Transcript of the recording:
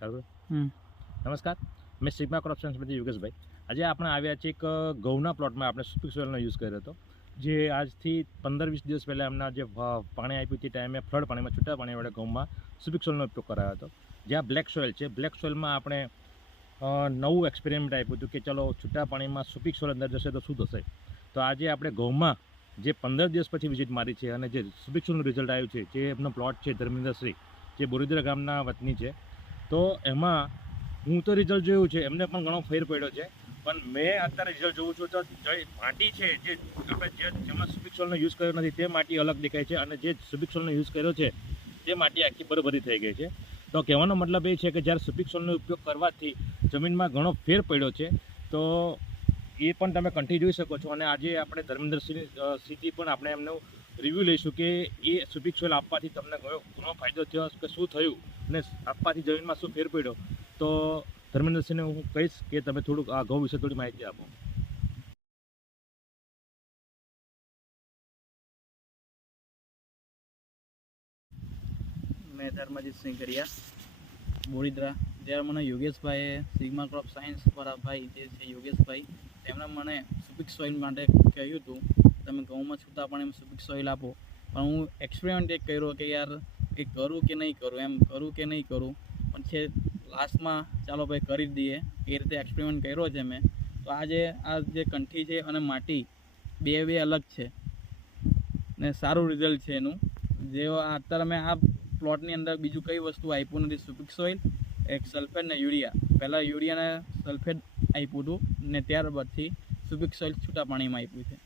નમસ્કાર, મેં sigma crop સાયન્સમાંથી યોગેશભાઈ. આજે આપણે આવ્યા છીએ એક ઘઉંના પ્લોટમાં આપણે સુપિક સોઇલનો યુઝ કર્યો હતો, જે આજથી 15-20 દિવસ પહેલાં એમના જે પાણી આપ્યું તે ટાઈમે ફ્લડ પાણીમાં છૂટા પાણી વડે ઘઉંમાં સુપિક સોઇલનો ઉપયોગ કરાયો હતો. જ્યાં બ્લેક સોઇલ છે, બ્લેક સોઇલમાં આપણે નવું એક્સપેરિમેન્ટ આપ્યું હતું કે ચલો છૂટા પાણીમાં સુપિક સોઇલ અંદર જશે તો શું થશે. તો આજે આપણે ઘઉંમાં જે 15 દિવસ પછી વિઝિટ મારી છે અને જે સુપિક સોઇલનું રિઝલ્ટ આવ્યું છે, જે એમનો પ્લોટ છે ધર્મેન્દ્રશ્રી, જે બોરીદરા ગામના વતની છે, તો એમાં હું તો રિઝલ્ટ જોયું છે, એમને પણ ઘણો ફેર પડ્યો છે. પણ મેં અત્યારે રિઝલ્ટ જોઉં છું તો જે માટી છે, જે આપણે જેમાં સુપિક સોઇલનો યુઝ કર્યો નથી તે માટી અલગ દેખાય છે, અને જે સુપિક સોઇલનો યુઝ કર્યો છે તે માટી આખી બરોબરી થઈ ગઈ છે. તો કહેવાનો મતલબ એ છે કે જ્યારે સુપિક સોઇલનો ઉપયોગ કરવાથી જમીનમાં ઘણો ફેર પડ્યો છે. તો એ પણ તમે કંઠી જોઈ શકો છો. અને આજે આપણે ધર્મેન્દ્રસિંહથી પણ આપણે એમનું રિવ્યૂ લઈશું કે એ સુપિક સોઇલ આપવાથી તમને ઘણો ફાયદો થયો કે શું થયું, અને આપવાથી જમીનમાં શું ફેર પડ્યો. તો ધર્મેન્દ્રસિંહને હું કહીશ કે તમે થોડુંક આ ઘઉં વિશે થોડી માહિતી આપો. મેં ધર્મજીત સિંહ કરિયા, બોરીદરા. જ્યારે મને યોગેશભાઈએ સિગ્મા ક્રોપ સાયન્સવાળા ભાઈ જે છે યોગેશભાઈ, તેમણે મને સુપિક સોઇલ માટે કહ્યું હતું તમે ઘઉંમાં છૂટા પાણીમાં સુપિક સોઇલ આપો. પણ હું એક્સપેરિમેન્ટ એક કર્યો કે યાર એ કરું કે નહીં કરું. પણ છે લાસ્ટમાં ચાલો ભાઈ કરી જ દઈએ, એ રીતે એક્સપેરિમેન્ટ કર્યો છે મેં. તો આજે આ જે કંઠી છે અને માટી બે અલગ છે ને સારું રિઝલ્ટ છે એનું. જે અત્યારે મેં આ પ્લોટની અંદર બીજું કઈ વસ્તુ આપ્યું નથી, સુપિક સોઇલ, એક સલ્ફેટ ને યુરિયા. પહેલાં યુરિયાને સલ્ફેટ આપ્યું હતું ને ત્યારબાદથી સુપિક સોઇલ છૂટા પાણીમાં આપ્યું છે.